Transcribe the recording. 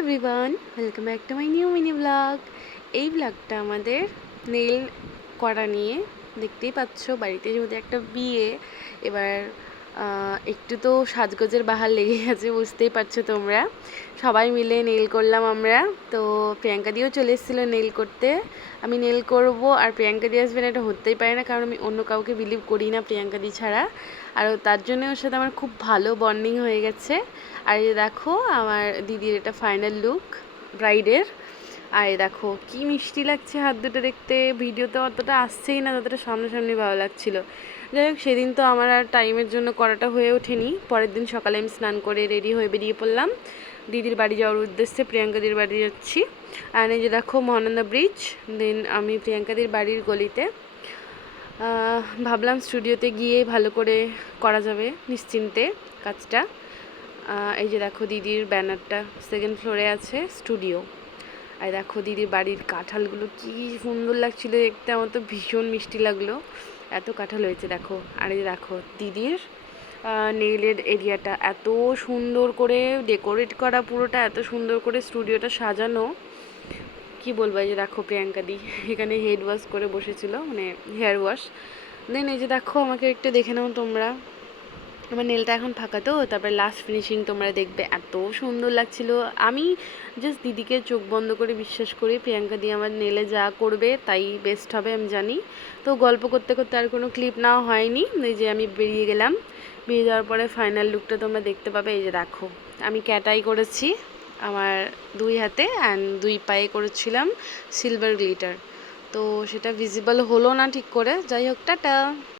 Everyone, welcome back to my new mini blog. এই ব্লগটা আমাদের নেল করা নিয়ে। দেখতেই পাচ্ছ বাড়িতে যেহেতু একটা বিয়ে, এবার একটু তো সাজগোজের বাহার লেগে গেছে, বুঝতেই পারছো তোমরা। সবাই মিলে নেল করলাম আমরা। তো প্রিয়াঙ্কা দিও চলে এসেছিলো নেল করতে। আমি নেল করব আর প্রিয়াঙ্কা দি আসবে না, এটা হতেই পারে না, কারণ আমি অন্য কাউকে বিলিভ করি না প্রিয়াঙ্কা দি ছাড়া। আর তার জন্য ওর সাথে আমার খুব ভালো বন্ডিং হয়ে গেছে। আর এই দেখো আমার দিদির এটা ফাইনাল লুক ব্রাইডের। আর এই দেখো কি মিষ্টি লাগছে হাত দুটো দেখতে। ভিডিওতে অতটা আসছেই না, ততটা সামনাসামনি ভালো লাগছিল। যাই হোক, সেদিন তো আমার আর টাইমের জন্য করাটা হয়ে ওঠেনি। পরের দিন সকালে আমি স্নান করে রেডি হয়ে বেরিয়ে পড়লাম দিদির বাড়ি যাওয়ার উদ্দেশ্যে। প্রিয়াঙ্কাদির বাড়ি যাচ্ছি। আর এই যে দেখো মহানন্দা ব্রিজ, দেন আমি প্রিয়াঙ্কাদির বাড়ির গলিতে। ভাবলাম স্টুডিওতে গিয়ে ভালো করে করা যাবে নিশ্চিন্তে কাজটা। এই যে দেখো দিদির ব্যানারটা সেকেন্ড ফ্লোরে আছে, স্টুডিও। আর দেখো দিদির বাড়ির কাঁঠালগুলো কি সুন্দর লাগছিল দেখতে, আমার তো ভীষণ মিষ্টি লাগলো, এত কাঁঠাল হয়েছে দেখো। আর এই দেখো দিদির নেইলের এরিয়াটা এত সুন্দর করে ডেকোরেট করা, পুরোটা এত সুন্দর করে স্টুডিওটা সাজানো, কি বলবো। এই যে দেখো প্রিয়াঙ্কা দি এখানে হেড ওয়াশ করে বসেছিল, মানে হেয়ার ওয়াশ। দেন এই যে দেখো আমাকে একটু দেখে নাও তোমরা, আমার নেলটা এখন ফাঁকা, তো তারপরে লাস্ট ফিনিশিং তোমরা দেখবে, এত সুন্দর লাগছিল। আমি জাস্ট দিদিকে চোখ বন্ধ করে বিশ্বাস করি প্রিয়াঙ্কা দি আমার নেলে যা করবে তাই বেস্ট হবে, আমি জানি। তো গল্প করতে করতে আর কোনো ক্লিপ নেওয়া হয়নি। এই যে আমি বেরিয়ে গেলাম, বেরিয়ে যাওয়ার পরে ফাইনাল লুকটা তোমরা দেখতে পাবে। এই যে দেখো আমি ক্যাটাই করেছি আমার দুই হাতে, অ্যান্ড দুই পায়ে করেছিলাম সিলভার গ্লিটার। তো সেটা ভিজিবল হলো না ঠিক করে, যাই হোক টাটা।